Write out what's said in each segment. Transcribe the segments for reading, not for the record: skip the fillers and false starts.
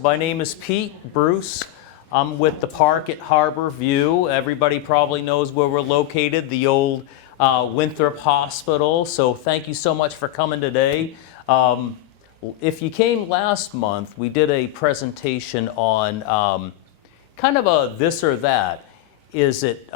My name is Pete Bruce. I'm with the Parc at Harbor View. Everybody probably knows where we're located, the old Winthrop Hospital. So thank you so much for coming today. If you came last month, we did a presentation on kind of a this or that. Is it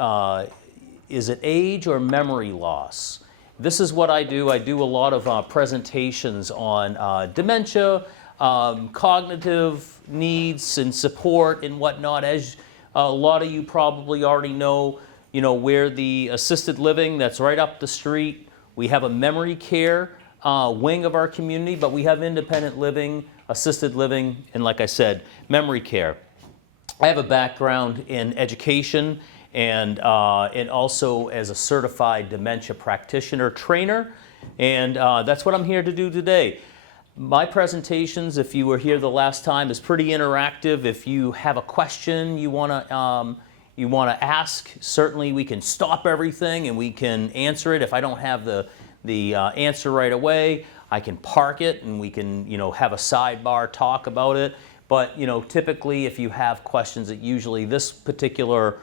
age or memory loss? This is what I do. I do a lot of presentations on dementia, cognitive needs and support and whatnot. As a lot of you probably already know, we're the assisted living that's right up the street. We have a memory care wing of our community, but we have independent living, assisted living, and like I said, memory care. I have a background in education and also as a certified dementia practitioner trainer, and that's what I'm here to do today. My presentations, if you were here the last time, is pretty interactive. If you have a question you want to ask, certainly we can stop everything and we can answer it. If I don't have the answer right away, I can park it and we can have a sidebar talk about it. But typically, if you have questions, usually this particular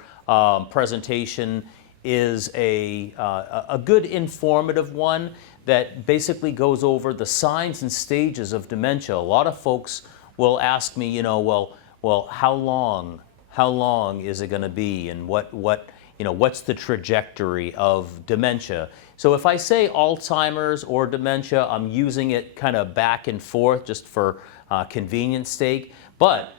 presentation is a good informative one that basically goes over the signs and stages of dementia. A lot of folks will ask me, well, how long is it going to be, and what's the trajectory of dementia? So if I say Alzheimer's or dementia, I'm using it kind of back and forth just for convenience sake. But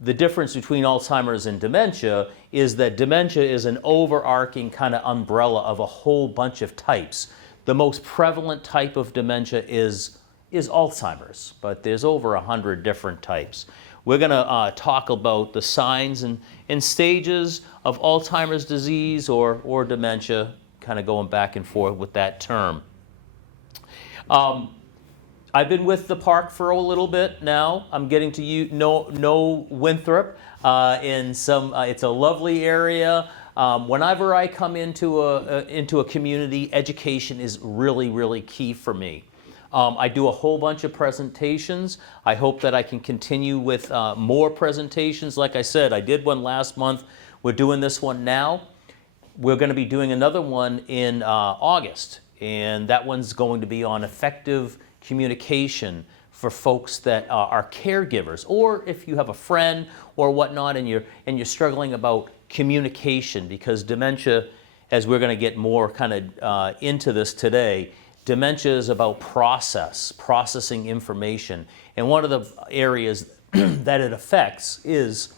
the difference between Alzheimer's and dementia is that dementia is an overarching kind of umbrella of a whole bunch of types. The most prevalent type of dementia is Alzheimer's, but there's over 100 different types. We're going to talk about the signs and stages of Alzheimer's disease or dementia, kind of going back and forth with that term. I've been with the Parc for a little bit now. I'm getting to know Winthrop it's a lovely area. Whenever I come into a community, education is really, really key for me. I do a whole bunch of presentations. I hope that I can continue with more presentations. Like I said, I did one last month. We're doing this one now. We're going to be doing another one in August, and that one's going to be on effective communication for folks that are caregivers, or if you have a friend or whatnot and you're struggling about communication, because dementia, as we're going to get more kind of into this today, dementia is about processing information, and one of the areas that it affects is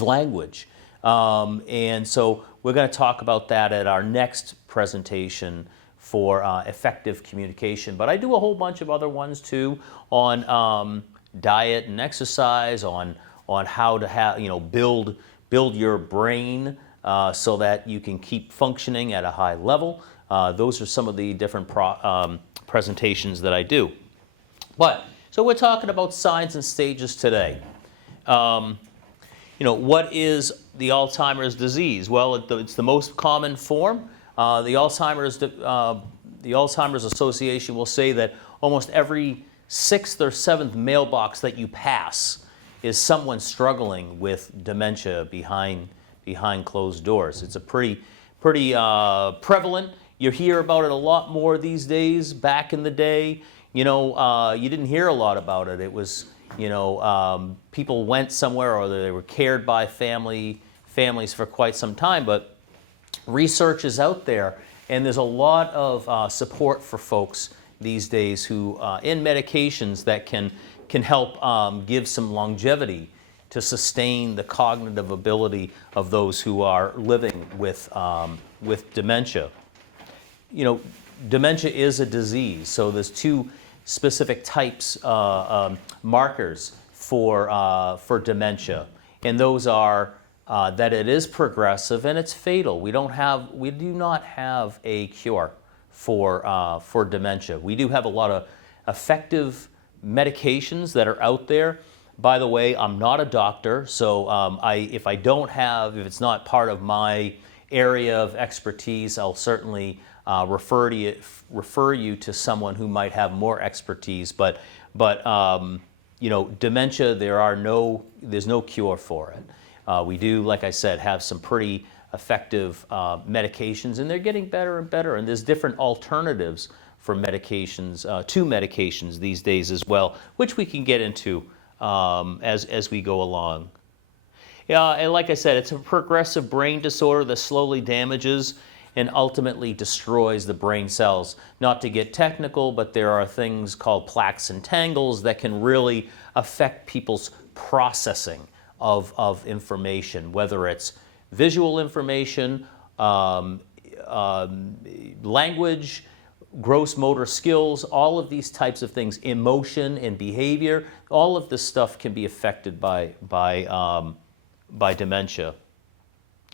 language, and so we're going to talk about that at our next presentation for effective communication. But I do a whole bunch of other ones too on diet and exercise, on how to have build your brain so that you can keep functioning at a high level. Those are some of the different presentations that I do. So we're talking about signs and stages today. What is the Alzheimer's disease? Well, it's the most common form. The Alzheimer's Association will say that almost every 6th or 7th mailbox that you pass is someone struggling with dementia behind closed doors. It's a pretty prevalent. You hear about it a lot more these days. Back in the day, you didn't hear a lot about it. It was, people went somewhere or they were cared by families for quite some time, but research is out there, and there's a lot of support for folks these days who in medications that can help give some longevity to sustain the cognitive ability of those who are living with dementia. Dementia is a disease, so there's two specific types markers for dementia, and those are that it is progressive and it's fatal. We do not have a cure for dementia. We do have a lot of effective medications that are out there. By the way, I'm not a doctor, so if it's not part of my area of expertise, I'll certainly refer you to someone who might have more expertise. But dementia, there's no cure for it. We do, like I said, have some pretty effective medications, and they're getting better and better. And there's different alternatives for medications, to medications these days as well, which we can get into as we go along. Yeah, and like I said, it's a progressive brain disorder that slowly damages and ultimately destroys the brain cells. Not to get technical, but there are things called plaques and tangles that can really affect people's processing of information, whether it's visual information, language, gross motor skills, all of these types of things, emotion and behavior, all of this stuff can be affected by dementia.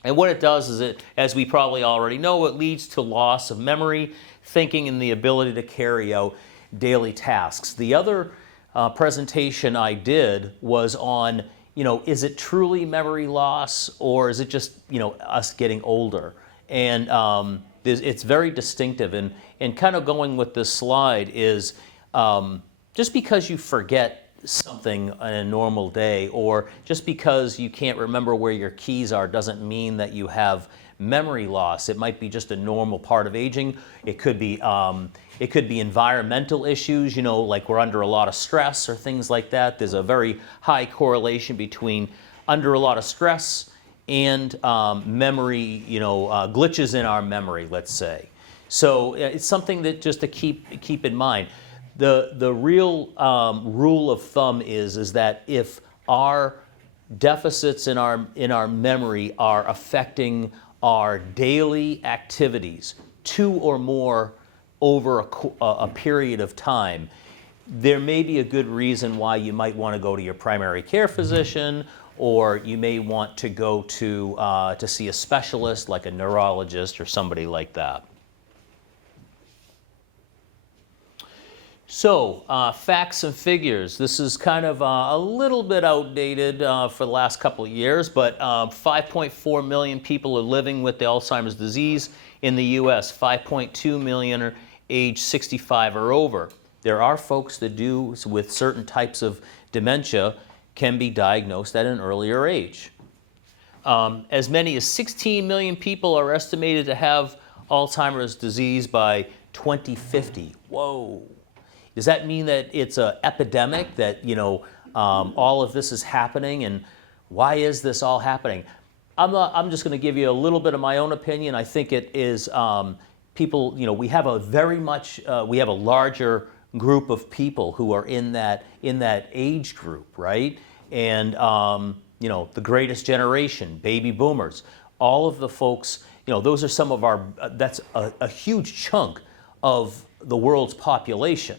And what it does is as we probably already know, it leads to loss of memory, thinking, and the ability to carry out daily tasks. The other presentation I did was on, is it truly memory loss, or is it just, us getting older? And it's very distinctive. And kind of going with this slide is just because you forget something on a normal day, or just because you can't remember where your keys are, doesn't mean that you have memory loss. It might be just a normal part of aging. It could be environmental issues, like we're under a lot of stress or things like that. There's a very high correlation between under a lot of stress and memory, glitches in our memory, let's say. So it's something that just to keep in mind. The real rule of thumb is that if our deficits in our memory are affecting our daily activities 2 or more over a period of time, there may be a good reason why you might want to go to your primary care physician, or you may want to go to see a specialist like a neurologist or somebody like that. So, facts and figures. This is kind of a little bit outdated for the last couple of years, but 5.4 million people are living with the Alzheimer's disease in the U.S. 5.2 million are age 65 or over. There are folks that do, with certain types of dementia, can be diagnosed at an earlier age. As many as 16 million people are estimated to have Alzheimer's disease by 2050. Whoa. Does that mean that it's an epidemic, that all of this is happening, and why is this all happening? I'm just going to give you a little bit of my own opinion. I think it is people. We have we have a larger group of people who are in that age group, right? And the greatest generation, baby boomers, all of the folks. Those are some of our. That's a huge chunk of the world's population.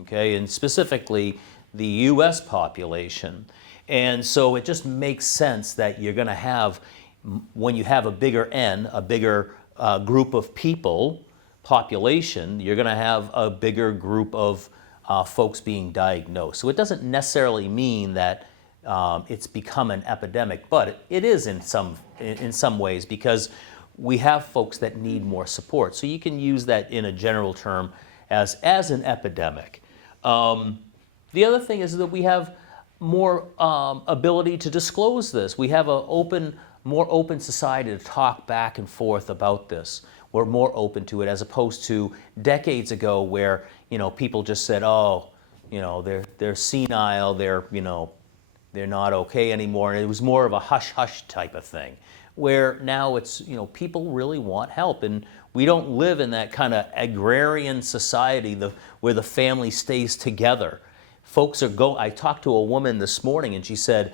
Okay, and specifically the U.S. population. And so it just makes sense that you're going to have, when you have a bigger N, a bigger group of people, population, you're going to have a bigger group of folks being diagnosed. So it doesn't necessarily mean that it's become an epidemic, but it is in some ways, because we have folks that need more support. So you can use that in a general term as an epidemic. The other thing is that we have more ability to disclose this. We have a more open society to talk back and forth about this. We're more open to it, as opposed to decades ago where people just said, oh, they're senile, they're not okay anymore. And it was more of a hush-hush type of thing, where now it's, people really want help. And we don't live in that kind of agrarian society where the family stays together. Folks I talked to a woman this morning, and she said,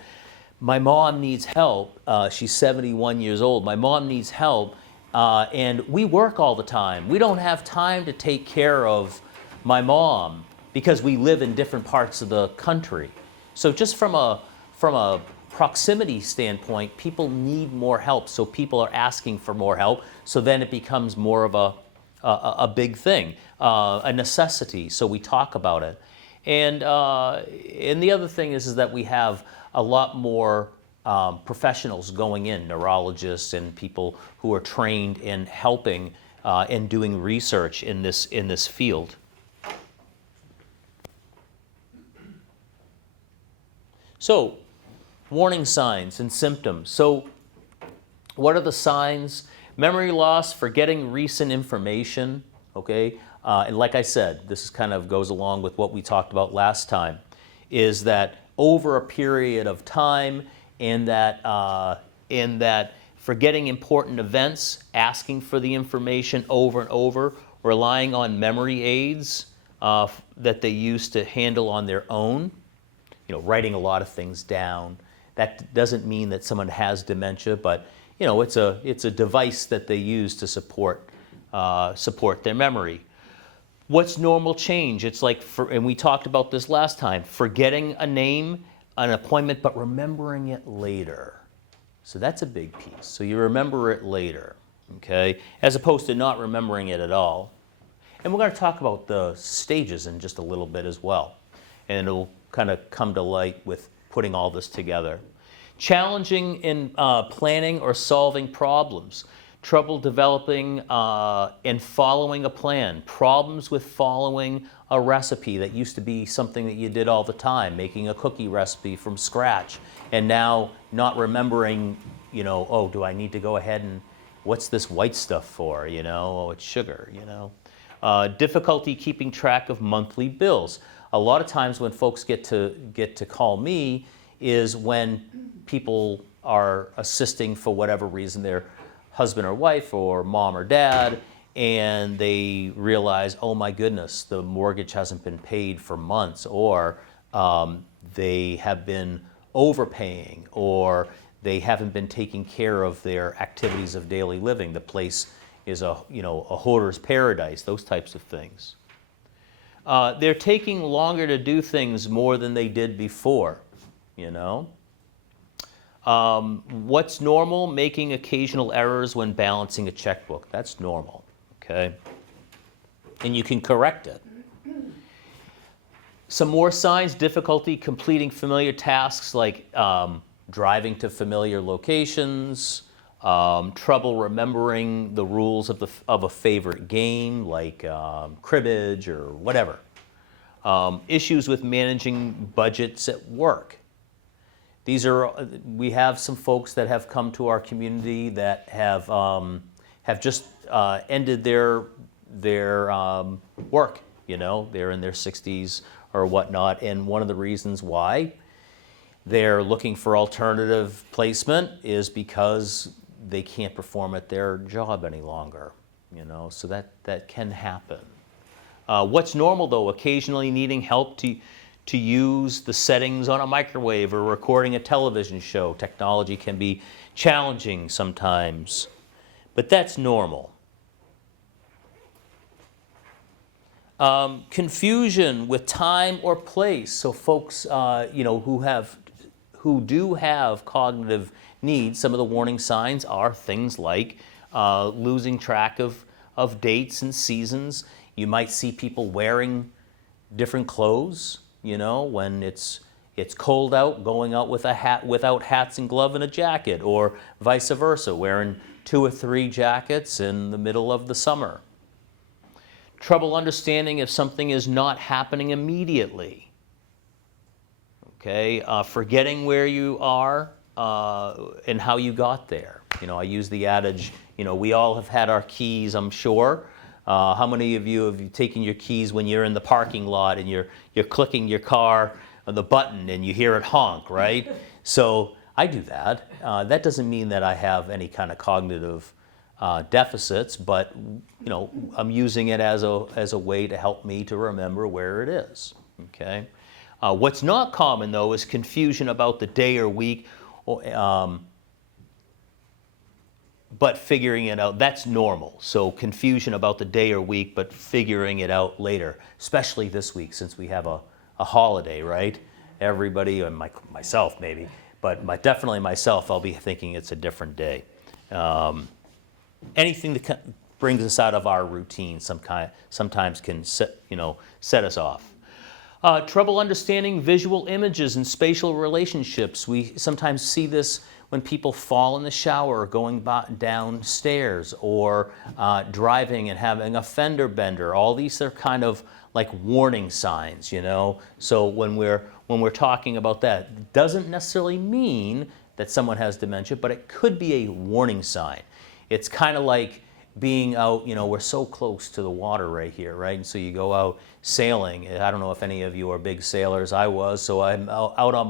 my mom needs help. She's 71 years old. My mom needs help, and we work all the time. We don't have time to take care of my mom because we live in different parts of the country. So just from a proximity standpoint, people need more help, so people are asking for more help, so then it becomes more of a big thing, a necessity, so we talk about it. And the other thing is that we have a lot more professionals going in, neurologists and people who are trained in helping and doing research in this field. So, warning signs and symptoms. So, what are the signs? Memory loss, forgetting recent information, okay? And like I said, this is kind of goes along with what we talked about last time, is that over a period of time, in that forgetting important events, asking for the information over and over, relying on memory aids that they use to handle on their own, writing a lot of things down. That doesn't mean that someone has dementia, but it's a device that they use to support their memory. What's normal change? It's like, and we talked about this last time, forgetting a name, an appointment, but remembering it later. So that's a big piece. So you remember it later, okay, as opposed to not remembering it at all. And we're going to talk about the stages in just a little bit as well. And it'll kind of come to light with putting all this together. Challenging in planning or solving problems. Trouble developing and following a plan. Problems with following a recipe that used to be something that you did all the time, making a cookie recipe from scratch, and now not remembering, oh, do I need to go ahead and, what's this white stuff for, oh, it's sugar, difficulty keeping track of monthly bills. A lot of times when folks get to call me is when people are assisting for whatever reason, their husband or wife or mom or dad, and they realize, oh my goodness, the mortgage hasn't been paid for months, or they have been overpaying, or they haven't been taking care of their activities of daily living. The place is a hoarder's paradise, those types of things. They're taking longer to do things more than they did before, What's normal? Making occasional errors when balancing a checkbook. That's normal, okay? And you can correct it. Some more signs: difficulty completing familiar tasks like driving to familiar locations, trouble remembering the rules of a favorite game like cribbage or whatever. Issues with managing budgets at work. We have some folks that have come to our community that have just ended their work. They're in their 60s or whatnot, and one of the reasons why they're looking for alternative placement is because they can't perform at their job any longer. So that can happen. What's normal though? Occasionally needing help to use the settings on a microwave or recording a television show. Technology can be challenging sometimes, but that's normal. Confusion with time or place. So folks, who do have cognitive needs, some of the warning signs are things like losing track of dates and seasons. You might see people wearing different clothes. When it's cold out, going out with a hat, without hats and glove and a jacket, or vice versa, wearing 2 or 3 jackets in the middle of the summer. Trouble understanding if something is not happening immediately. Okay, forgetting where you are and how you got there. I use the adage, we all have had our keys, I'm sure. How many of you have taken your keys when you're in the parking lot and you're clicking your car on the button and you hear it honk, right? So I do that. That doesn't mean that I have any kind of cognitive deficits, but I'm using it as a way to help me to remember where it is. Okay. What's not common though is confusion about the day or week, but figuring it out. That's normal. So confusion about the day or week, but figuring it out later, especially this week since we have a holiday, right? Everybody, and myself maybe, but definitely myself, I'll be thinking it's a different day. Anything that brings us out of our routine sometimes can set us off. Trouble understanding visual images and spatial relationships. We sometimes see this when people fall in the shower or going downstairs, or driving and having a fender bender. All these are kind of like warning signs, So when we're when we're talking about that. It doesn't necessarily mean that someone has dementia, but it could be a warning sign. It's kind of like being out, we're so close to the water right here, right? And so you go out sailing. I don't know if any of you are big sailors. I was. So I'm out on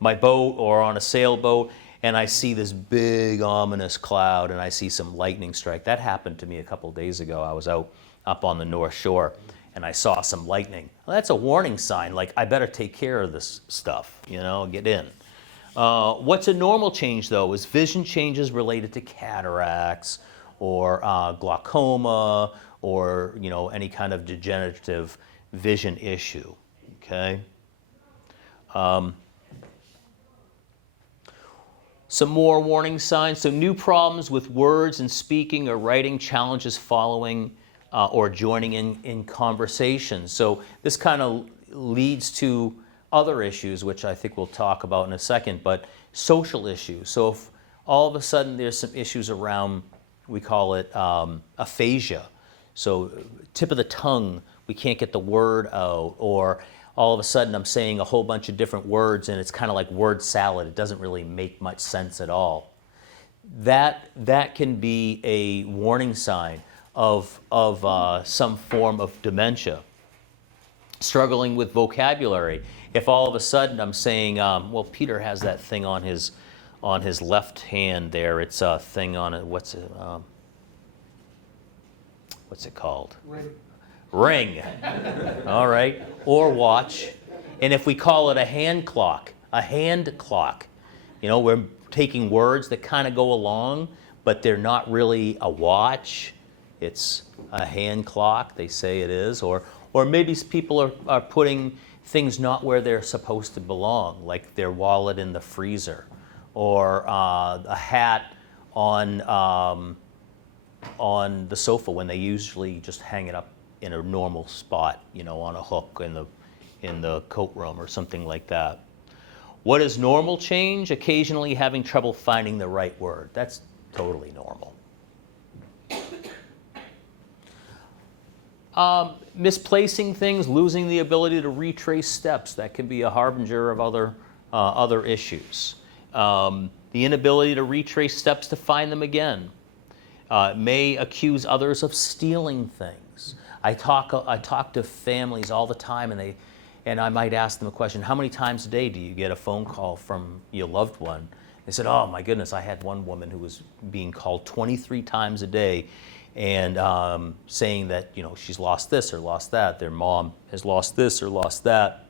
my boat or on a sailboat, and I see this big ominous cloud, and I see some lightning strike. That happened to me a couple days ago. I was out up on the North Shore, and I saw some lightning. Well, that's a warning sign, like I better take care of this stuff, get in. What's a normal change, though, is vision changes related to cataracts or glaucoma or, any kind of degenerative vision issue, okay? Some more warning signs. So new problems with words and speaking or writing, challenges following or joining in conversations. So this kind of leads to other issues, which I think we'll talk about in a second, but social issues. So if all of a sudden there's some issues around, we call it aphasia. So tip of the tongue, we can't get the word out, or all of a sudden I'm saying a whole bunch of different words and it's kind of like word salad. It doesn't really make much sense at all. That can be a warning sign of some form of dementia. Struggling with vocabulary. If all of a sudden I'm saying, well, Peter has that thing on his left hand there. It's a thing on it. What's it called? Ring. All right. Or watch. And if we call it a hand clock, we're taking words that kind of go along, but they're not really a watch. It's a hand clock, they say it is. Or maybe people are putting things not where they're supposed to belong, like their wallet in the freezer, or a hat on the sofa when they usually just hang it up in a normal spot, on a hook in the coat room or something like that. What is normal change? Occasionally having trouble finding the right word. That's totally normal. Misplacing things, losing the ability to retrace steps. That can be a harbinger of other issues. The inability to retrace steps to find them again. May accuse others of stealing things. I talk to families all the time, and I might ask them a question: how many times a day do you get a phone call from your loved one? They said, oh my goodness, I had one woman who was being called 23 times a day, and saying that she's lost this or lost that. Their mom has lost this or lost that.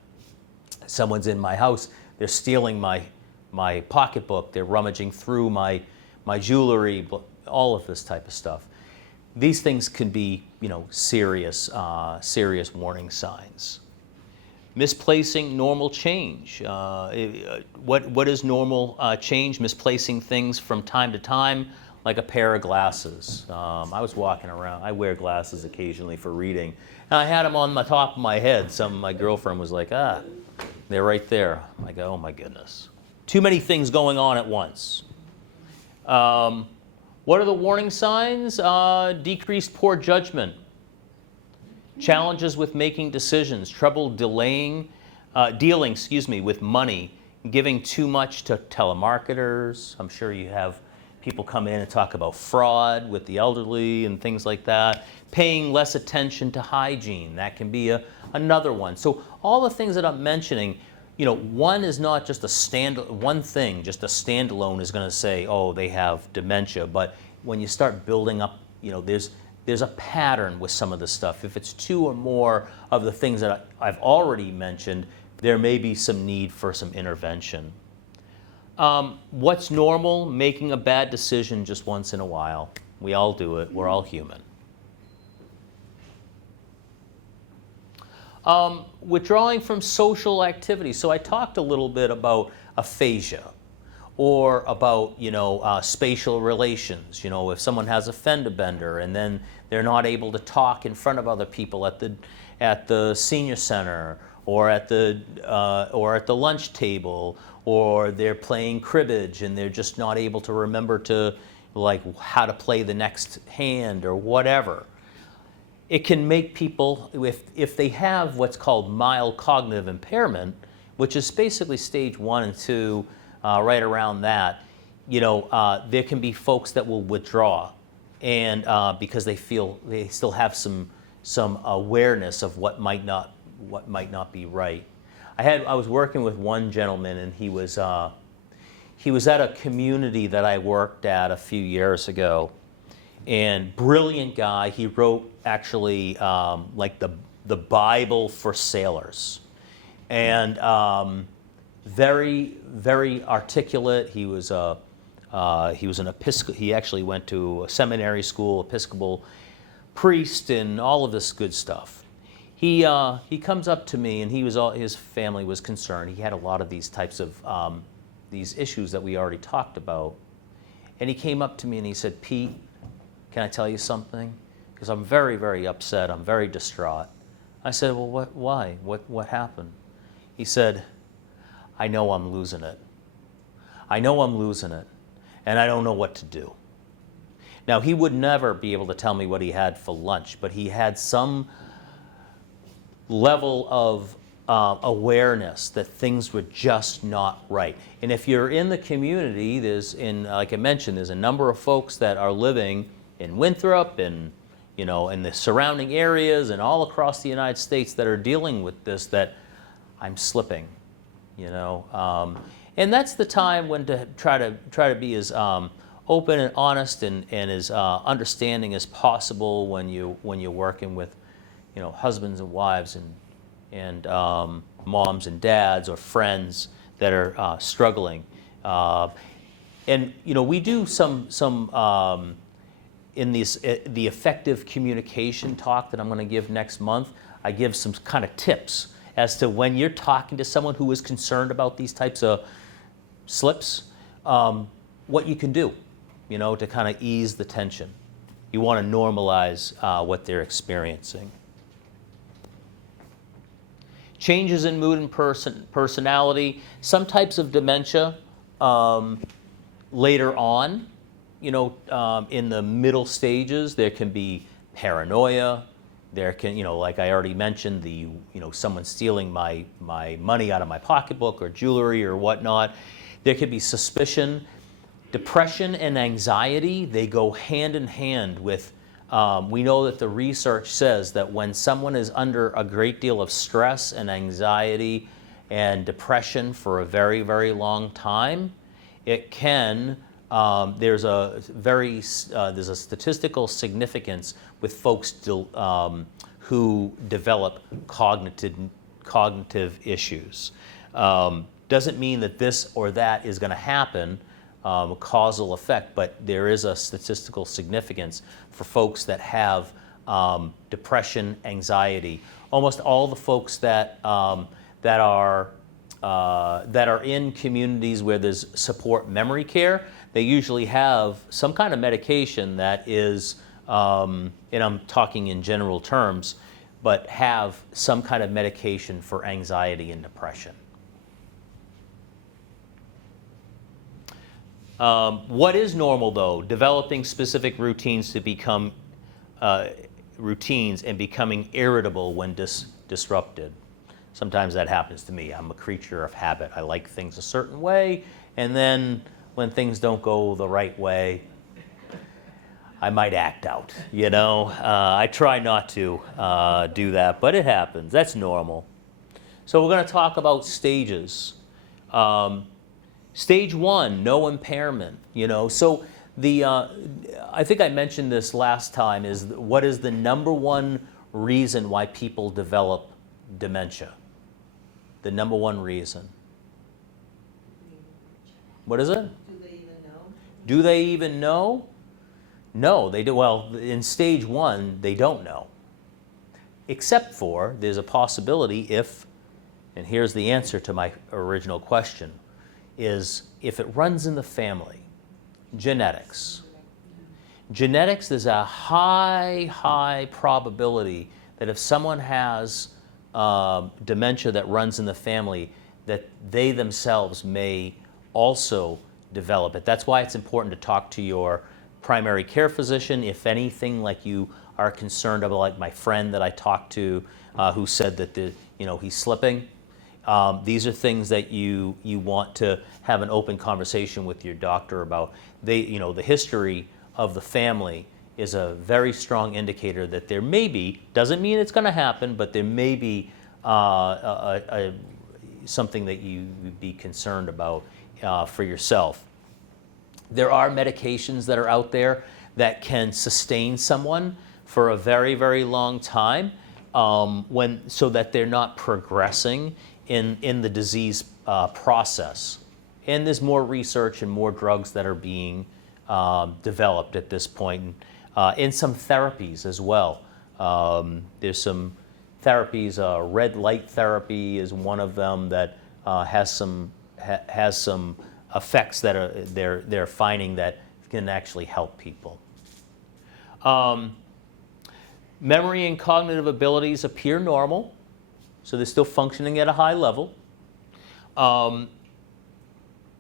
Someone's in my house. They're stealing my pocketbook. They're rummaging through my jewelry. All of this type of stuff. These things can be serious warning signs. Misplacing normal change. What is normal change? Misplacing things from time to time, like a pair of glasses. I was walking around. I wear glasses occasionally for reading, and I had them on the top of my head. My girlfriend was like, they're right there. I go, oh my goodness. Too many things going on at once. What are the warning signs? Decreased poor judgment. Challenges with making decisions. Trouble dealing with money. Giving too much to telemarketers. I'm sure you have people come in and talk about fraud with the elderly and things like that. Paying less attention to hygiene. That can be another one. So all the things that I'm mentioning, one is not just one thing, just a standalone is going to say, oh, they have dementia. But when you start building up, there's a pattern with some of the stuff. If it's two or more of the things that I've already mentioned, there may be some need for some intervention. What's normal? Making a bad decision just once in a while. We all do it. We're all human. Withdrawing from social activity. So I talked a little bit about aphasia, or about spatial relations. If someone has a fender bender and then they're not able to talk in front of other people at the senior center, or at the lunch table, or they're playing cribbage and they're just not able to remember how to play the next hand or whatever. It can make people, if they have what's called mild cognitive impairment, which is basically stage 1 and 2, right around that, there can be folks that will withdraw, and because they feel they still have some awareness of what might not be right. I was working with one gentleman, and he was at a community that I worked at a few years ago, and brilliant guy. He wrote actually like the Bible for sailors, and very, very articulate. He was an Episcopal. He actually went to a seminary school, Episcopal priest, and all of this good stuff. He comes up to me, and his family was concerned. He had a lot of these types of these issues that we already talked about, and he came up to me and he said, "Pete, can I tell you something? Because I'm very, very upset. I'm very distraught." I said, "Well, why? What happened?" He said, "I know I'm losing it. I know I'm losing it, and I don't know what to do." Now, he would never be able to tell me what he had for lunch, but he had some level of awareness that things were just not right. And if you're in the community, like I mentioned, there's a number of folks that are living in Winthrop and in the surrounding areas and all across the United States that are dealing with this, that I'm slipping, and that's the time when to try to be as open and honest and as understanding as possible when you're working with husbands and wives and moms and dads or friends that are struggling. And we do some in the effective communication talk that I'm going to give next month. I give some kind of tips as to when you're talking to someone who is concerned about these types of slips, what you can do, to kind of ease the tension. You want to normalize what they're experiencing. Changes in mood and personality. Some types of dementia later on, in the middle stages, there can be paranoia. There can, like I already mentioned, someone stealing my money out of my pocketbook or jewelry or whatnot. There could be suspicion. Depression and anxiety, they go hand in hand with, we know that the research says that when someone is under a great deal of stress and anxiety and depression for a very, very long time, it can, there's a statistical significance with folks who develop cognitive issues. Doesn't mean that this or that is going to happen, causal effect, but there is a statistical significance for folks that have depression, anxiety. Almost all the folks that are in communities where there's support memory care, they usually have some kind of medication that is, and I'm talking in general terms, but have some kind of medication for anxiety and depression. What is normal, though? Developing specific routines to become routines and becoming irritable when disrupted. Sometimes that happens to me. I'm a creature of habit. I like things a certain way, and then when things don't go the right way, I might act out, I try not to do that, but it happens. That's normal. So we're going to talk about stages. Stage 1, no impairment, So I think I mentioned this last time, is what is the number one reason why people develop dementia? The number one reason. What is it? Do they even know? Do they even know? No, they do. Well, in stage 1, they don't know. Except for there's a possibility if, and here's the answer to my original question, is if it runs in the family. Genetics. Genetics, there's a high probability that if someone has dementia that runs in the family, that they themselves may also develop it. That's why it's important to talk to your primary care physician if anything, like you are concerned about, like my friend that I talked to who said that he's slipping. these are things that you want to have an open conversation with your doctor about. The history of the family is a very strong indicator that there may be, doesn't mean it's going to happen, but there may be something that you would be concerned about for yourself. There are medications that are out there that can sustain someone for a very, very long time, so that they're not progressing in the disease process. And there's more research and more drugs that are being developed at this point, and some therapies as well. There's some therapies. Red light therapy is one of them that has some effects that they're finding that can actually help people. Memory and cognitive abilities appear normal, so they're still functioning at a high level.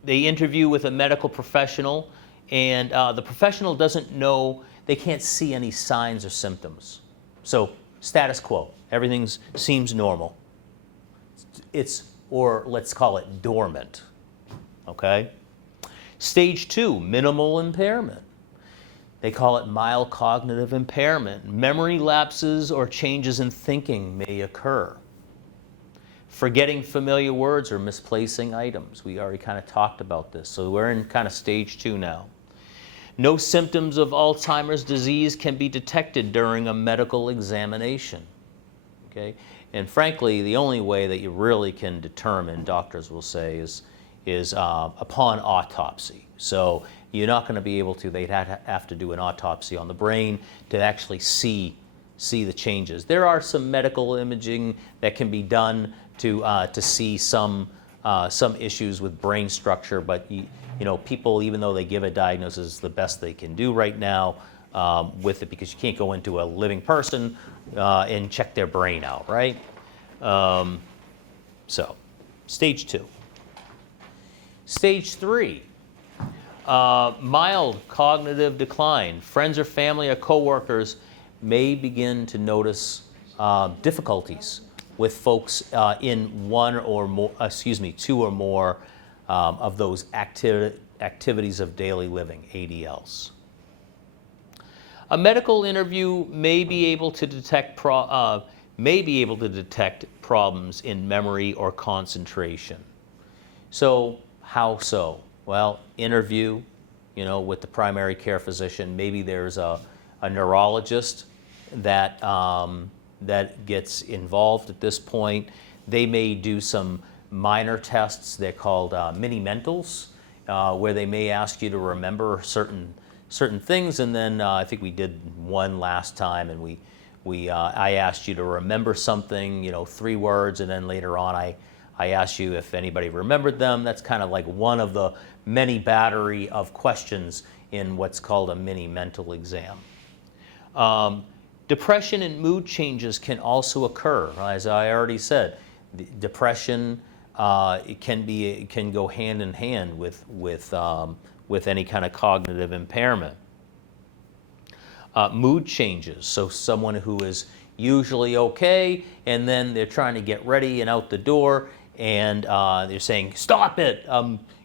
They interview with a medical professional, and the professional doesn't know, they can't see any signs or symptoms. So status quo, everything seems normal. Or let's call it dormant, okay? Stage 2, minimal impairment. They call it mild cognitive impairment. Memory lapses or changes in thinking may occur. Forgetting familiar words or misplacing items. We already kind of talked about this. So we're in kind of stage 2 now. No symptoms of Alzheimer's disease can be detected during a medical examination. Okay? And frankly, the only way that you really can determine, doctors will say, is upon autopsy. So you're not going to be able to, they'd have to do an autopsy on the brain to actually see the changes. There are some medical imaging that can be done to see some issues with brain structure, but people, even though they give a diagnosis, the best they can do right now with it, because you can't go into a living person and check their brain out, right? So, stage 2. Stage 3, mild cognitive decline. Friends or family or coworkers may begin to notice difficulties with folks in two or more of those activities of daily living, ADLs. A medical interview may be able to detect problems in memory or concentration. So, how so? Well, interview, with the primary care physician. Maybe there's a neurologist that gets involved at this point. They may do some minor tests. They're called mini-mentals, where they may ask you to remember certain things. And then I think we did one last time, and I asked you to remember something, 3 words, and then later on I asked you if anybody remembered them. That's kind of like one of the many battery of questions in what's called a mini-mental exam. Depression and mood changes can also occur. As I already said, depression it can go hand in hand with any kind of cognitive impairment. Mood changes, so someone who is usually okay, and then they're trying to get ready and out the door, and they're saying, "Stop it!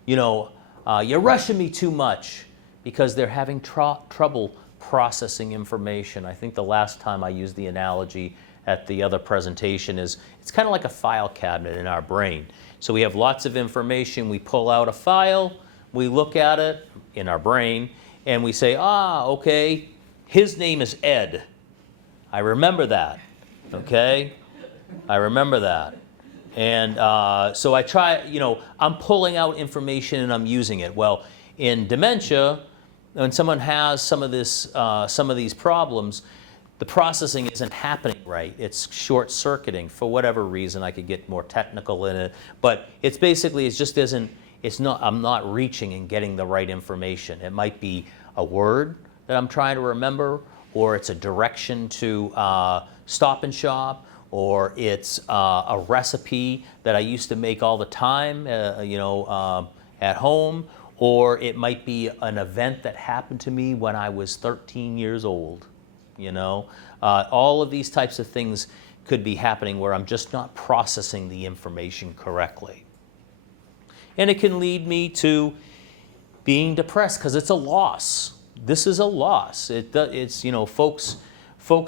You're rushing me too much," because they're having trouble processing information. I think the last time I used the analogy at the other presentation is it's kind of like a file cabinet in our brain. So we have lots of information. We pull out a file, we look at it in our brain, and we say, okay, his name is Ed. I remember that, okay? I remember that. And so I try, I'm pulling out information and I'm using it. Well, in dementia, when someone has some of these problems, the processing isn't happening right. It's short-circuiting for whatever reason. I could get more technical in it, but it's basically, I'm not reaching and getting the right information. It might be a word that I'm trying to remember, or it's a direction to Stop and Shop, or it's a recipe that I used to make all the time, at home, or it might be an event that happened to me when I was 13 years old. All of these types of things could be happening where I'm just not processing the information correctly. And it can lead me to being depressed because it's a loss. This is a loss. It's, you know, folks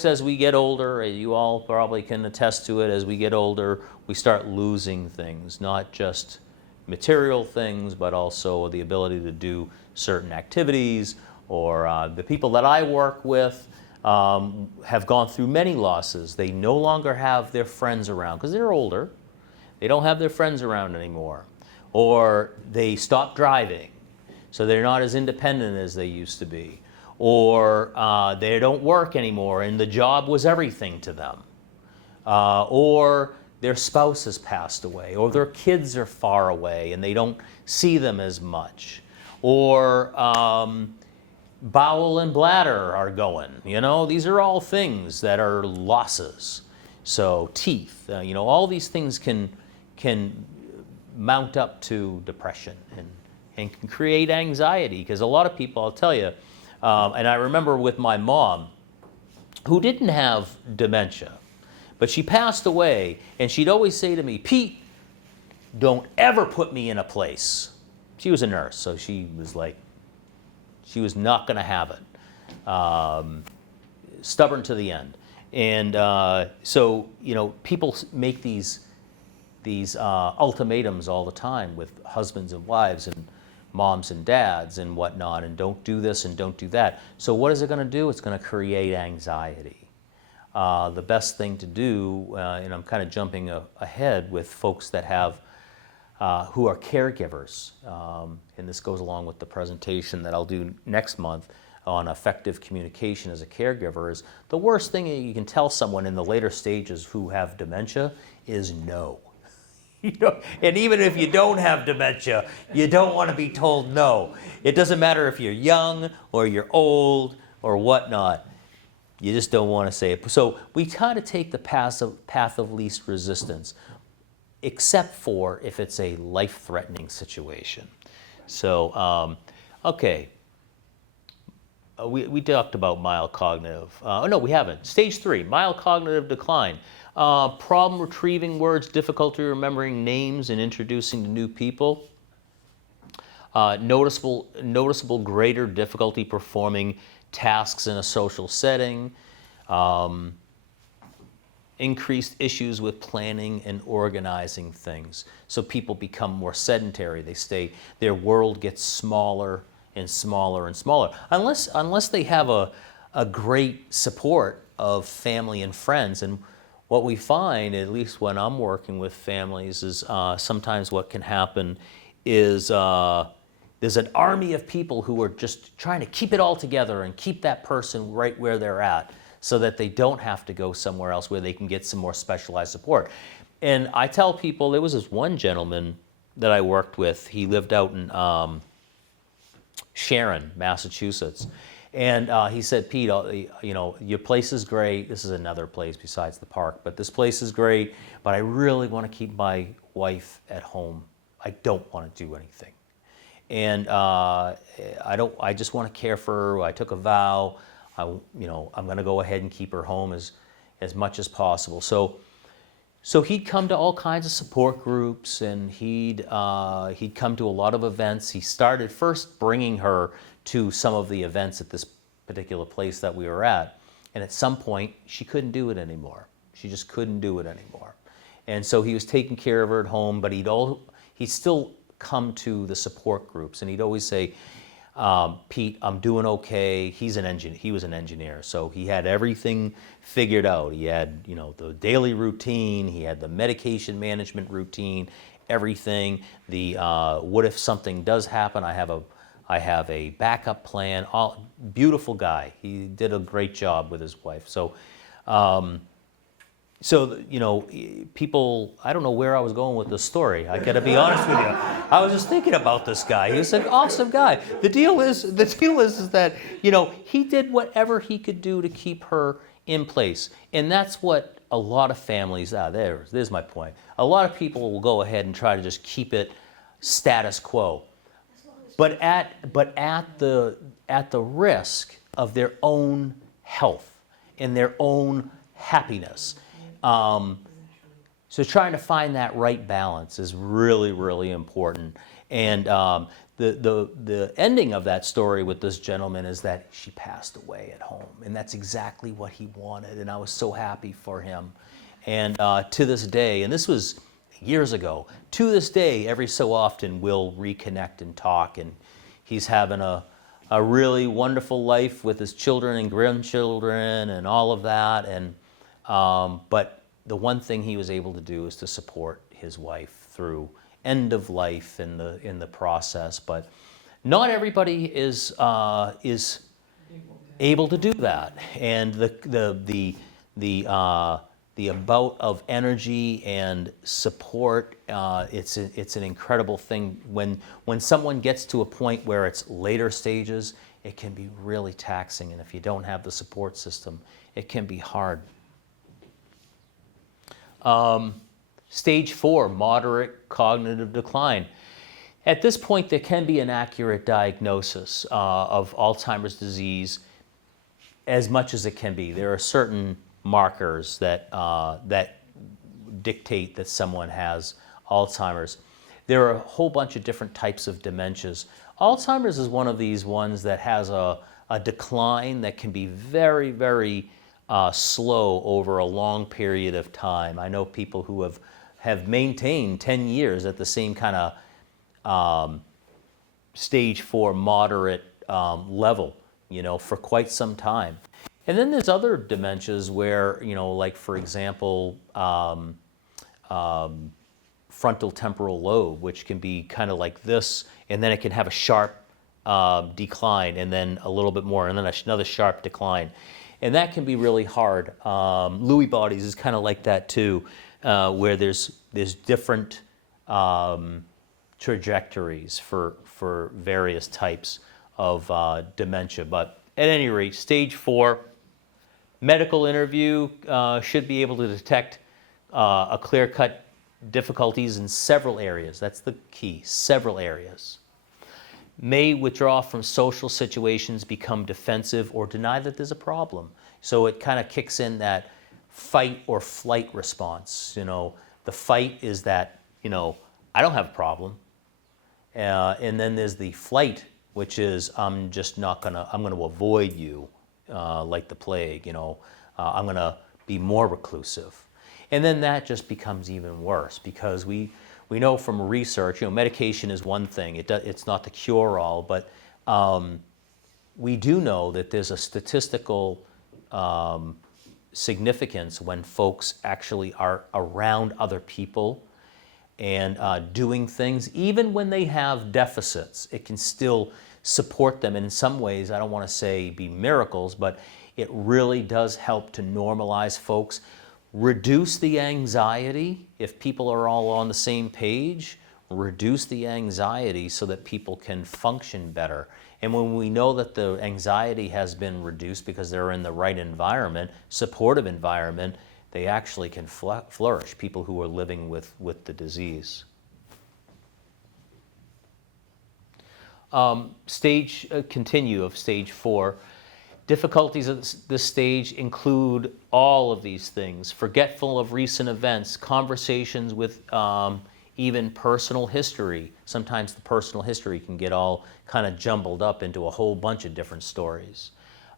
as we get older, you all probably can attest to it, as we get older, we start losing things, not just material things, but also the ability to do certain activities, or the people that I work with have gone through many losses. They no longer have their friends around because they're older. They don't have their friends around anymore. Or they stop driving, so they're not as independent as they used to be. Or they don't work anymore and the job was everything to them. Or their spouse has passed away, or their kids are far away and they don't see them as much. Or bowel and bladder are going. You know, these are all things that are losses. So teeth, you know, all these things can mount up to depression and can create anxiety, because a lot of people, I'll tell you, and I remember with my mom, who didn't have dementia, but she passed away, and she'd always say to me, Pete, don't ever put me in a place. She was a nurse, so she was like, she was not going to have it. Stubborn to the end. And so, you know, people make these ultimatums all the time with husbands and wives and moms and dads and whatnot, and don't do this and don't do that. So what is it going to do? It's going to create anxiety. The best thing to do, and I'm kind of jumping ahead with folks that have, who are caregivers, and this goes along with the presentation that I'll do next month on effective communication as a caregiver, is the worst thing you can tell someone in the later stages who have dementia is no. You know, and even if you don't have dementia, you don't want to be told no. It doesn't matter if you're young or you're old or whatnot. You just don't want to say it. So we try to take the path of least resistance, except for if it's a life-threatening situation. So, okay. We talked about mild cognitive. No, we haven't. Stage 3, mild cognitive decline. Problem retrieving words, difficulty remembering names and introducing to new people. Noticeable greater difficulty performing tasks in a social setting. Increased issues with planning and organizing things. So people become more sedentary. Their world gets smaller and smaller and smaller. Unless they have a great support of family and friends. And what we find, at least when I'm working with families, is sometimes what can happen is there's an army of people who are just trying to keep it all together and keep that person right where they're at, so that they don't have to go somewhere else where they can get some more specialized support. And I tell people, there was this one gentleman that I worked with. He lived out in Sharon, Massachusetts. And he said, Pete, you know, your place is great. This is another place besides the park, but this place is great, but I really want to keep my wife at home. I don't want to do anything. And I just want to care for her. I took a vow. I'm going to go ahead and keep her home as much as possible. So he'd come to all kinds of support groups, and he'd come to a lot of events. He started first bringing her to some of the events at this particular place that we were at, and at some point she couldn't do it anymore. She just couldn't do it anymore. And so he was taking care of her at home, but he'd still come to the support groups, and he'd always say, Pete, I'm doing okay. He was an engineer, so he had everything figured out. He had, you know, the daily routine, he had the medication management routine, everything. The what if something does happen? I have a backup plan. Beautiful guy. He did a great job with his wife. So, you know, people, I don't know where I was going with this story. I got to be honest with you. I was just thinking about this guy. He was an awesome guy. The deal is that, you know, he did whatever he could do to keep her in place. And that's what a lot of families, there's my point. A lot of people will go ahead and try to just keep it status quo. But at the risk of their own health and their own happiness. So trying to find that right balance is really, really important. And the ending of that story with this gentleman is that she passed away at home. And that's exactly what he wanted. And I was so happy for him. And to this day, and this was years ago, to this day, every so often we'll reconnect and talk. And he's having a really wonderful life with his children and grandchildren and all of that. And but the one thing he was able to do is to support his wife through end of life in the process. But not everybody is able to do that. And the amount of energy and support, it's an incredible thing. When someone gets to a point where it's later stages, it can be really taxing. And if you don't have the support system, it can be hard. Stage 4, moderate cognitive decline. At this point, there can be an accurate diagnosis of Alzheimer's disease as much as it can be. There are certain markers that dictate that someone has Alzheimer's. There are a whole bunch of different types of dementias. Alzheimer's is one of these ones that has a decline that can be very, very slow over a long period of time. I know people who have maintained 10 years at the same kind of stage 4 moderate level, for quite some time. And then there's other dementias where, like for example, frontal temporal lobe, which can be kind of like this, and then it can have a sharp decline, and then a little bit more, and then another sharp decline. And that can be really hard. Lewy bodies is kind of like that too, where there's different trajectories for various types of dementia. But at any rate, stage 4, medical interview should be able to detect a clear-cut difficulties in several areas. That's the key, several areas. May withdraw from social situations, become defensive, or deny that there's a problem. So it kind of kicks in that fight or flight response. The fight is that, I don't have a problem. And then there's the flight, which is I'm going to avoid you like the plague. I'm going to be more reclusive. And then that just becomes even worse because we know from research, medication is one thing. It's not the cure-all, but we do know that there's a statistical significance when folks actually are around other people and doing things. Even when they have deficits, it can still support them. And in some ways, I don't want to say be miracles, but it really does help to normalize folks. Reduce the anxiety. If people are all on the same page, reduce the anxiety so that people can function better. And when we know that the anxiety has been reduced because they're in the right environment, supportive environment, they actually can flourish, people who are living with the disease. Continue of stage 4. Difficulties at this stage include all of these things: forgetful of recent events, conversations with even personal history. Sometimes the personal history can get all kind of jumbled up into a whole bunch of different stories.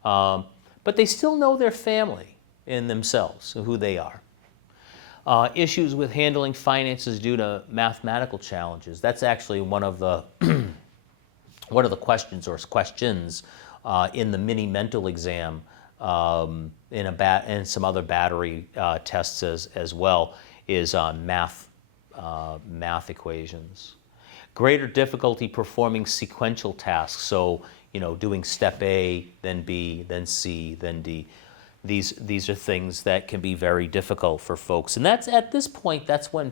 But they still know their family and themselves, who they are. Issues with handling finances due to mathematical challenges. That's actually one of the questions in the mini mental exam, and some other battery tests as well, is math equations. Greater difficulty performing sequential tasks, so doing step A, then B, then C, then D. These are things that can be very difficult for folks, and that's at this point. That's when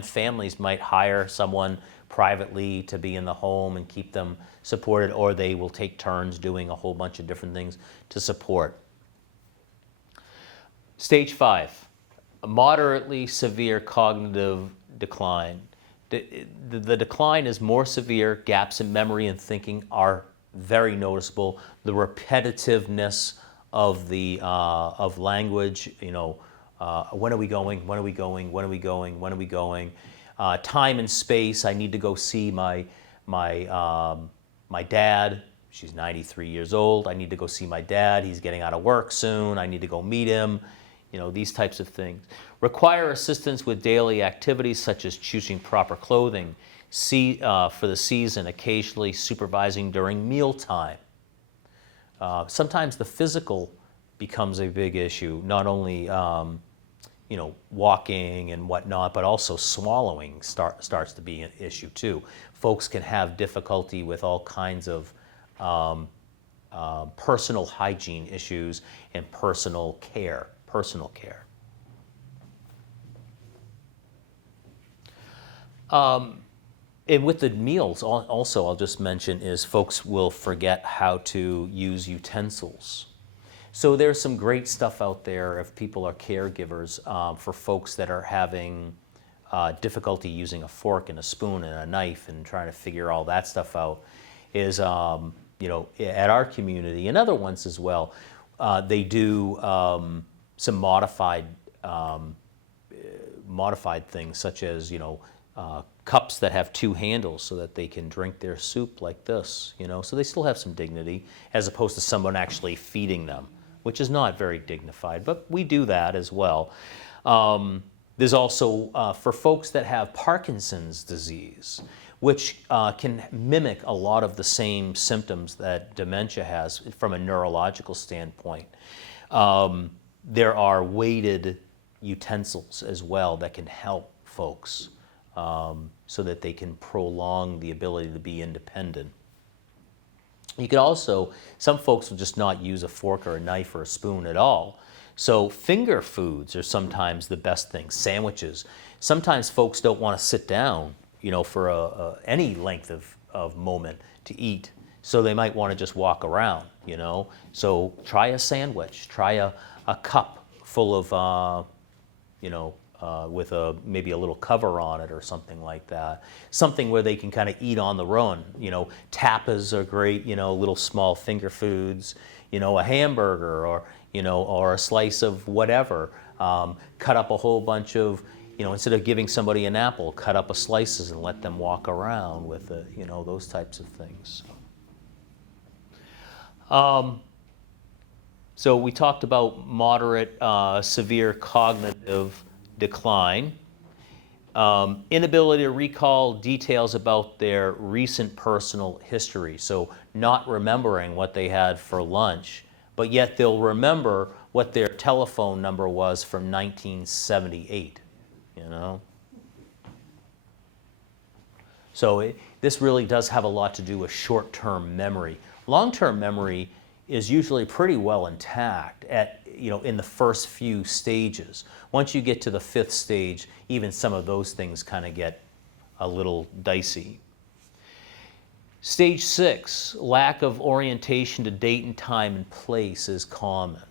families might hire someone privately to be in the home and keep them supported, or they will take turns doing a whole bunch of different things to support. Stage 5, a moderately severe cognitive decline. The decline is more severe. Gaps in memory and thinking are very noticeable. The repetitiveness of language, When are we going? When are we going? When are we going? When are we going? Time and space. I need to go see my dad. She's 93 years old. I need to go see my dad. He's getting out of work soon. I need to go meet him. You know, these types of things. Require assistance with daily activities such as choosing proper clothing, for the season, occasionally supervising during mealtime. Sometimes the physical becomes a big issue, not only you know, walking and whatnot, but also swallowing starts to be an issue too. Folks can have difficulty with all kinds of personal hygiene issues and personal care. And with the meals, also I'll just mention is folks will forget how to use utensils. So there's some great stuff out there if people are caregivers for folks that are having difficulty using a fork and a spoon and a knife and trying to figure all that stuff out. Is you know, at our community and other ones as well, they do some modified things, such as, you know, cups that have two handles so that they can drink their soup like this, you know, so they still have some dignity as opposed to someone actually feeding them, which is not very dignified, but we do that as well. There's also, for folks that have Parkinson's disease, which can mimic a lot of the same symptoms that dementia has from a neurological standpoint. There are weighted utensils as well that can help folks so that they can prolong the ability to be independent. You could also, some folks will just not use a fork or a knife or a spoon at all. So finger foods are sometimes the best thing, sandwiches. Sometimes folks don't want to sit down, you know, for any length of moment to eat. So they might want to just walk around, you know. So try a sandwich, try a cup full of, you know, with maybe a little cover on it or something like that. Something where they can kind of eat on the run. You know, tapas are great, you know, little small finger foods, you know, a hamburger or, you know, or a slice of whatever. Cut up a whole bunch of, you know, instead of giving somebody an apple, cut up a slices and let them walk around with it, you know, those types of things. So we talked about moderate, severe cognitive decline, inability to recall details about their recent personal history. So not remembering what they had for lunch, but yet they'll remember what their telephone number was from 1978, you know? So this really does have a lot to do with short-term memory. Long-term memory is usually pretty well intact at, you know, in the first few stages. Once you get to the fifth stage, even some of those things kind of get a little dicey. Stage 6, lack of orientation to date and time and place is common.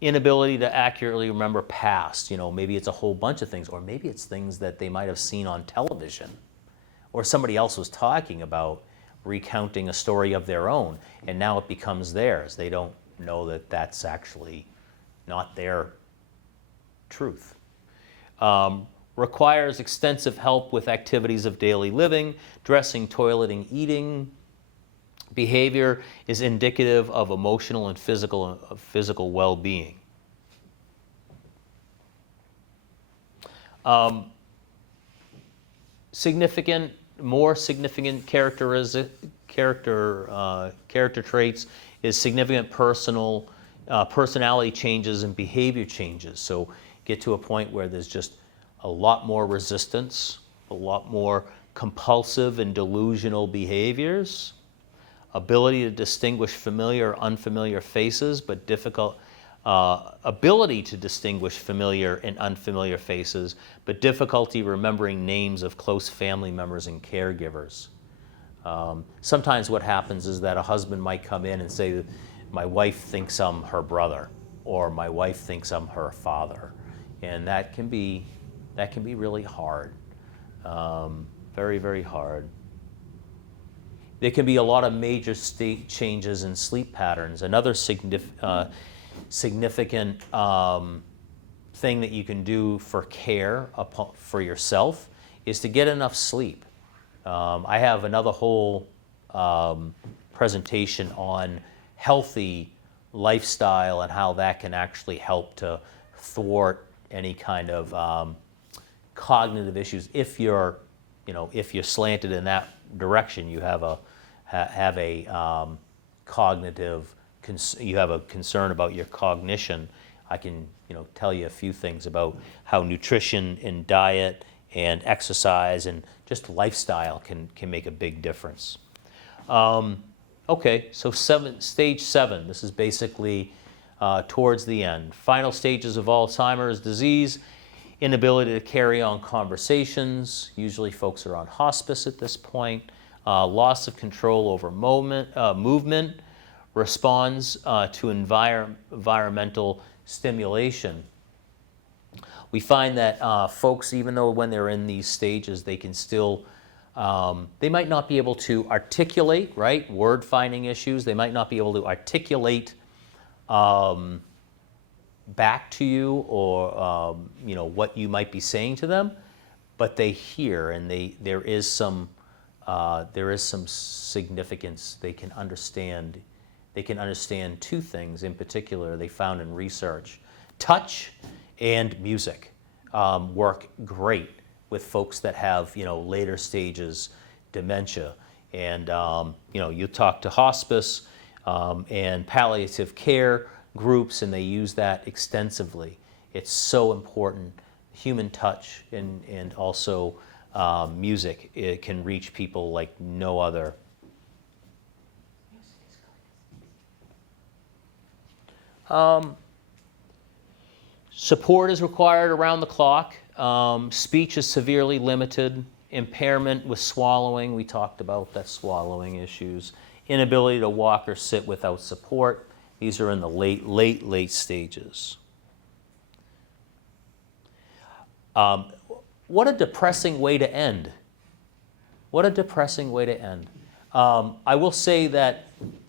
Inability to accurately remember past, you know, maybe it's a whole bunch of things, or maybe it's things that they might have seen on television, or somebody else was talking about, recounting a story of their own, and now it becomes theirs. They don't know that that's actually not their truth. Requires extensive help with activities of daily living, dressing, toileting, eating. Behavior is indicative of emotional and physical well-being. More significant character traits is significant personality changes and behavior changes. So get to a point where there's just a lot more resistance, a lot more compulsive and delusional behaviors, ability to distinguish familiar or unfamiliar faces, but ability to distinguish familiar and unfamiliar faces, but difficulty remembering names of close family members and caregivers. Sometimes what happens is that a husband might come in and say, my wife thinks I'm her brother, or my wife thinks I'm her father. And that can be really hard, very, very hard. There can be a lot of major state changes in sleep patterns. Another significant thing that you can do for care for yourself is to get enough sleep. I have another whole presentation on healthy lifestyle and how that can actually help to thwart any kind of cognitive issues. If you're slanted in that direction, you have a cognitive, you have a concern about your cognition. I can tell you a few things about how nutrition and diet and exercise and just lifestyle can make a big difference. Okay, so stage 7, this is basically towards the end. Final stages of Alzheimer's disease, inability to carry on conversations. Usually folks are on hospice at this point. Loss of control over movement, responds to environmental stimulation. We find that folks, even though when they're in these stages, they can still, they might not be able to articulate, right? Word finding issues. They might not be able to articulate back to you or what you might be saying to them, but they hear, and there is some significance. They can understand. They can understand two things in particular they found in research. Touch and music work great with folks that have later stages dementia. And you talk to hospice and palliative care groups, and they use that extensively. It's so important. Human touch and also music, it can reach people like no other. Support is required around the clock. Speech is severely limited. Impairment with swallowing, we talked about that swallowing issues. Inability to walk or sit without support. These are in the late stages. What a depressing way to end. What a depressing way to end. I will say that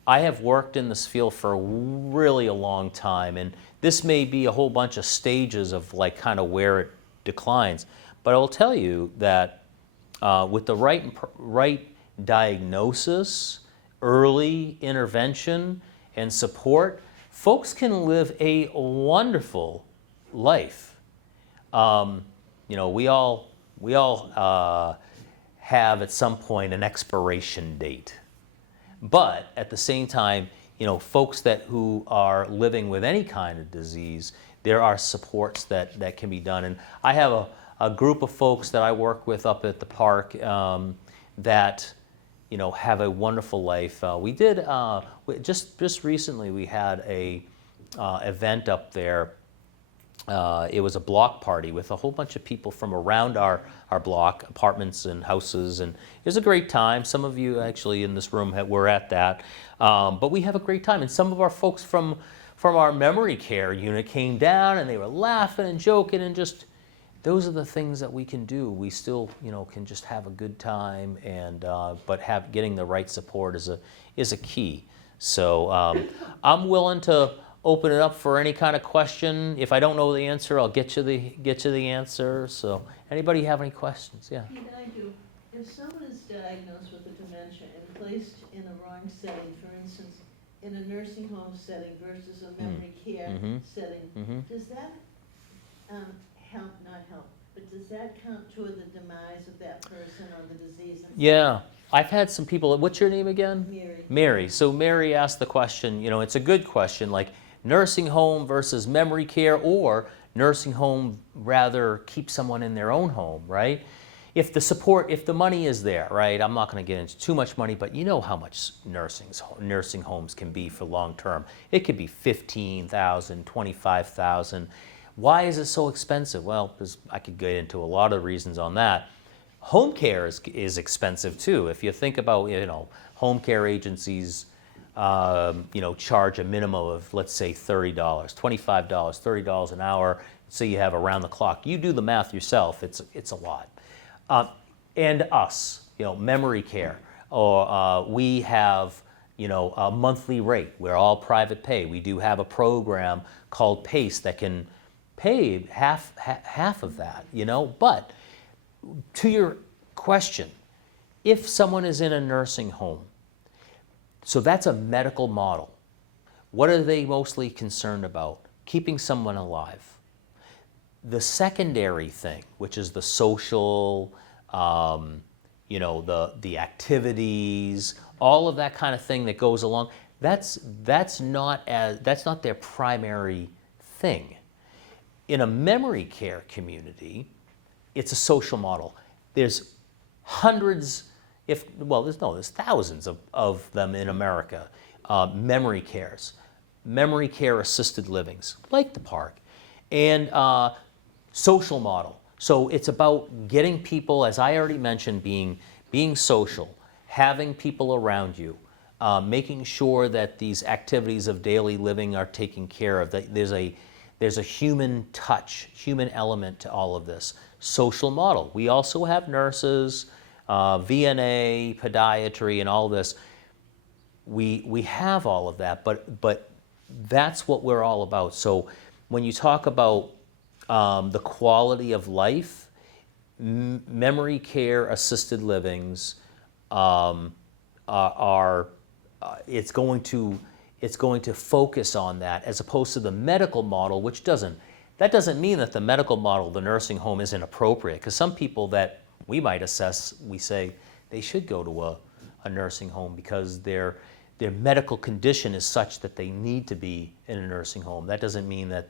I have worked in this field for really a long time, and this may be a whole bunch of stages of kind of where it declines. But I will tell you that with the right diagnosis, early intervention, and support, folks can live a wonderful life. We all have at some point an expiration date. But at the same time, folks who are living with any kind of disease, there are supports that can be done. And I have a group of folks that I work with up at the Parc that have a wonderful life. We did just recently. We had a event up there. It was a block party with a whole bunch of people from around our block, apartments and houses, and it was a great time. Some of you actually in this room were at that, but we have a great time. And some of our folks from our memory care unit came down, and they were laughing and joking, and just those are the things that we can do. We still can just have a good time, and but getting the right support is a key. So I'm willing to open it up for any kind of question. If I don't know the answer, I'll get you the answer. So anybody have any questions? Yeah. I do. If someone is diagnosed with a dementia and placed in the wrong setting, for instance, in a nursing home setting versus a memory care setting, does that help, not help, but does that count toward the demise of that person or the disease? Yeah. I've had some people, what's your name again? Mary. Mary. So Mary asked the question, it's a good question, like nursing home versus memory care, or nursing home rather keep someone in their own home, right? If the money is there, right? I'm not going to get into too much money, but you know how much nursing homes can be for long term. It could be $15,000, $25,000. Why is it so expensive? Well, because I could get into a lot of reasons on that. Home care is expensive too. If you think about, home care agencies, charge a minimum of, let's say, $30, $25, $30 an hour. So you have around the clock. You do the math yourself. It's a lot. And us, memory care, or we have, a monthly rate. We're all private pay. We do have a program called PACE that can pay half of that, you know. But to your question, if someone is in a nursing home, so that's a medical model. What are they mostly concerned about? Keeping someone alive. The secondary thing, which is the social, you know, the activities, all of that kind of thing that goes along, that's not their primary thing. In a memory care community, it's a social model. There's hundreds, there's thousands of them in America, memory cares, memory care assisted livings, like the Parc, and social model. So it's about getting people, as I already mentioned, being social, having people around you, making sure that these activities of daily living are taken care of. That there's a human touch, human element to all of this. Social model. We also have nurses, VNA, podiatry, and all this. We have all of that, but that's what we're all about. So when you talk about the quality of life, memory care assisted livings it's going to focus on that, as opposed to the medical model, which doesn't mean that the medical model, the nursing home, isn't appropriate, because some people that we might assess, we say they should go to a nursing home because their medical condition is such that they need to be in a nursing home. That doesn't mean that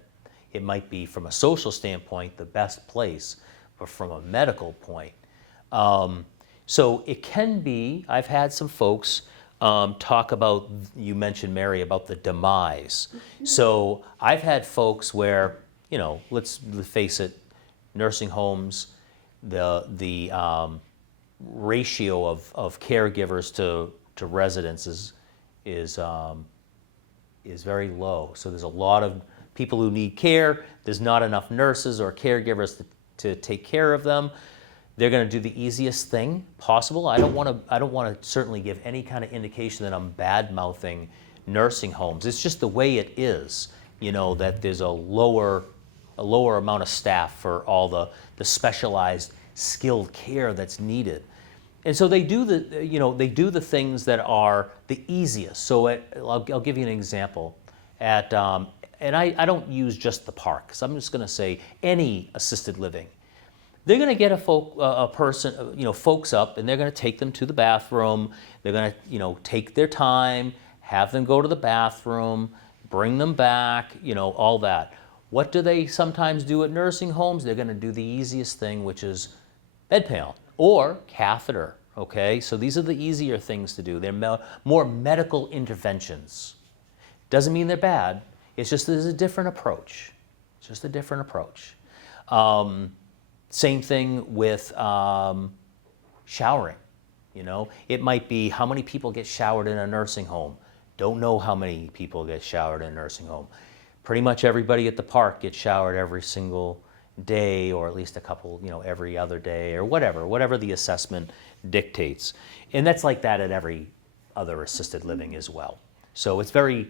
it might be, from a social standpoint, the best place, but from a medical point. So it can be, I've had some folks talk about, you mentioned, Mary, about the demise. So I've had folks where, you know, let's face it, nursing homes, the ratio of caregivers to residents is very low. So there's a lot of people who need care. There's not enough nurses or caregivers to take care of them. They're going to do the easiest thing possible. I don't want to certainly give any kind of indication that I'm bad-mouthing nursing homes. It's just the way it is, you know, that there's a lower amount of staff for all the specialized, skilled care that's needed. And so they do the things that are the easiest. So I'll give you an example. And I don't use just the Parc, so I'm just going to say any assisted living. They're going to get folks up, and they're going to take them to the bathroom. They're going to, take their time, have them go to the bathroom, bring them back, all that. What do they sometimes do at nursing homes? They're going to do the easiest thing, which is bed pail or catheter, okay? So these are the easier things to do. They're more medical interventions. Doesn't mean they're bad. It's just there's a different approach. It's just a different approach. Same thing with showering. It might be how many people get showered in a nursing home. Don't know how many people get showered in a nursing home. Pretty much everybody at the Parc gets showered every single day, or at least a couple, every other day, or whatever the assessment dictates. And that's like that at every other assisted living as well. So it's very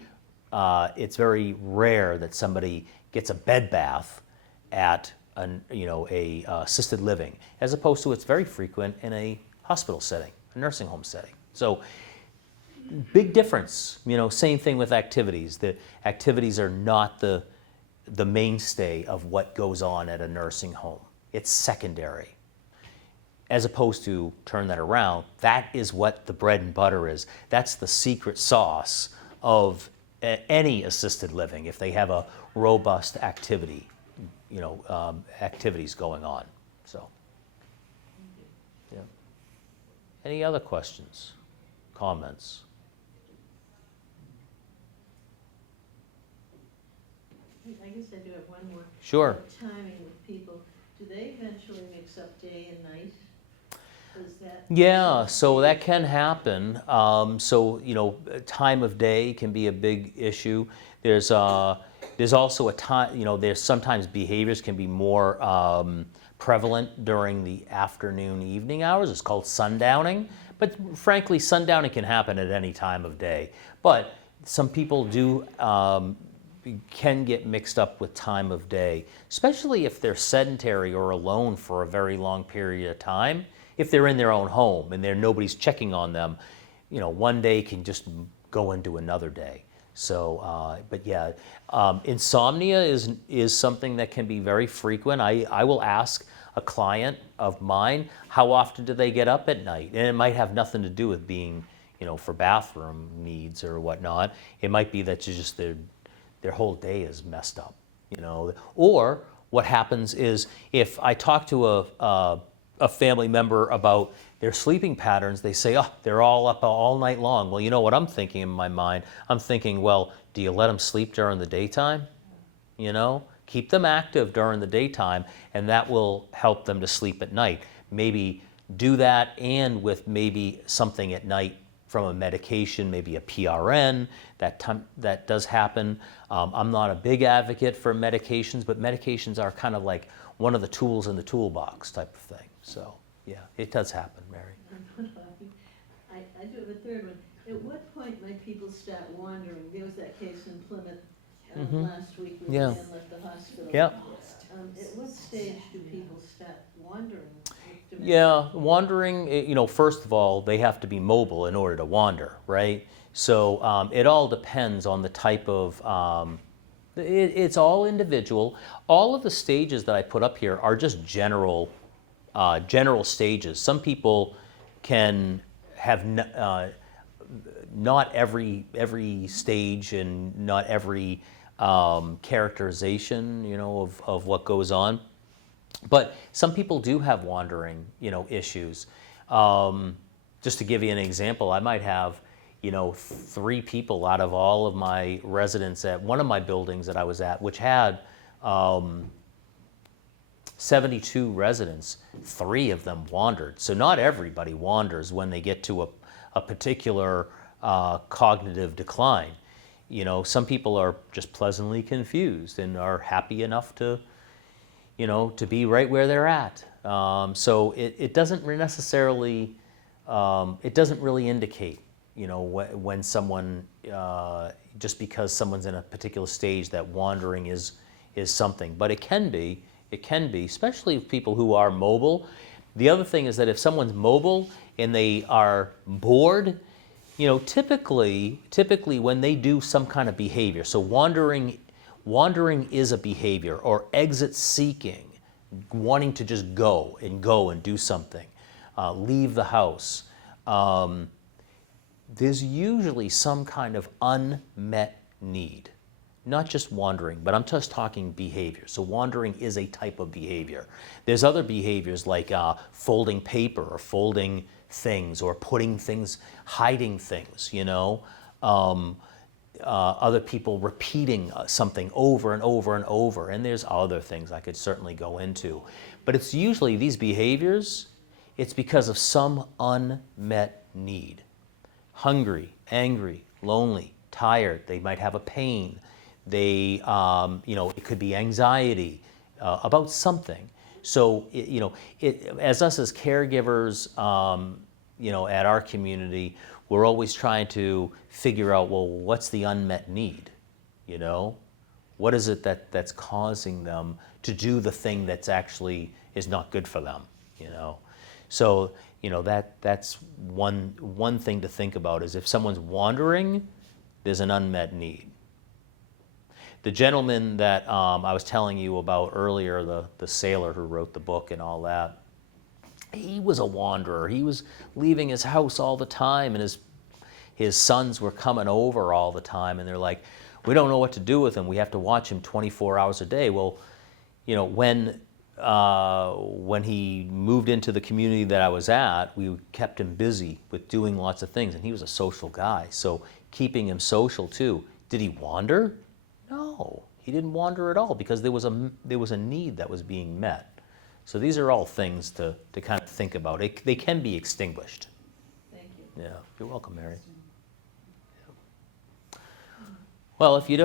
rare that somebody gets a bed bath at a assisted living, as opposed to it's very frequent in a hospital setting, a nursing home setting. So big difference. Same thing with activities. The activities are not the mainstay of what goes on at a nursing home. It's secondary. As opposed to, turn that around, that is what the bread and butter is. That's the secret sauce of any assisted living, if they have a robust activity, activities going on. So, yeah. Any other questions, comments? I guess I do have one more. Sure. Timing with people. Do they eventually mix up day and night? Yeah, so that can happen. Time of day can be a big issue. There's also a time, there's sometimes behaviors can be more prevalent during the afternoon, evening hours. It's called sundowning. But frankly, sundowning can happen at any time of day. But some people do can get mixed up with time of day, especially if they're sedentary or alone for a very long period of time. If they're in their own home and nobody's checking on them, one day can just go into another day. So, but yeah, insomnia is something that can be very frequent. I will ask a client of mine, how often do they get up at night? And it might have nothing to do with being, for bathroom needs or whatnot. It might be that just their whole day is messed up, Or what happens is if I talk to a family member about their sleeping patterns, they say, oh, they're all up all night long. Well, you know what I'm thinking in my mind? I'm thinking, well, do you let them sleep during the daytime? Keep them active during the daytime, and that will help them to sleep at night. Maybe do that, and with maybe something at night from a medication, maybe a PRN, that does happen. I'm not a big advocate for medications, but medications are kind of like one of the tools in the toolbox type of thing. So, yeah, it does happen, Mary. I do have a third one. At what point might people start wandering? There was that case in Plymouth last week where the man left the hospital. Yeah. At what stage do people start wandering? Yeah, wandering, first of all, they have to be mobile in order to wander, right? So it all depends on the type of, it's all individual. All of the stages that I put up here are just general stages. Some people can have not every stage and not every characterization, of what goes on. But some people do have wandering, issues. Just to give you an example, I might have, 3 people out of all of my residents at one of my buildings that I was at, which had 72 residents. 3 of them wandered. So not everybody wanders when they get to a particular cognitive decline. Some people are just pleasantly confused and are happy enough to be right where they're at. So it doesn't necessarily, it doesn't really indicate, when someone, just because someone's in a particular stage, that wandering is something. But it can be, especially people who are mobile. The other thing is that if someone's mobile and they are bored, typically when they do some kind of behavior, so wandering is a behavior, or exit seeking, wanting to just go and do something, leave the house. There's usually some kind of unmet need. Not just wandering, but I'm just talking behavior. So wandering is a type of behavior. There's other behaviors like folding paper or folding things or putting things, hiding things, other people repeating something over and over and over, and there's other things I could certainly go into. But it's usually these behaviors, it's because of some unmet need. Hungry, angry, lonely, tired, they might have a pain. They, it could be anxiety about something. So, as us as caregivers, at our community, we're always trying to figure out, well, what's the unmet need? What is it that's causing them to do the thing that's actually is not good for them? So, that's one thing to think about, is if someone's wandering, there's an unmet need. The gentleman that I was telling you about earlier, the sailor who wrote the book and all that, he was a wanderer. He was leaving his house all the time, and his sons were coming over all the time, and they're like, we don't know what to do with him. We have to watch him 24 hours a day. Well, when he moved into the community that I was at, we kept him busy with doing lots of things, and he was a social guy, so keeping him social too. Did he wander? No, he didn't wander at all, because there was a need that was being met. So these are all things to kind of think about. They can be extinguished. Thank you. Yeah, you're welcome, Mary. Yeah. Well, if you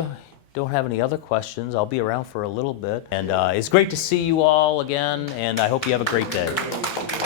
don't have any other questions, I'll be around for a little bit. And it's great to see you all again, and I hope you have a great day.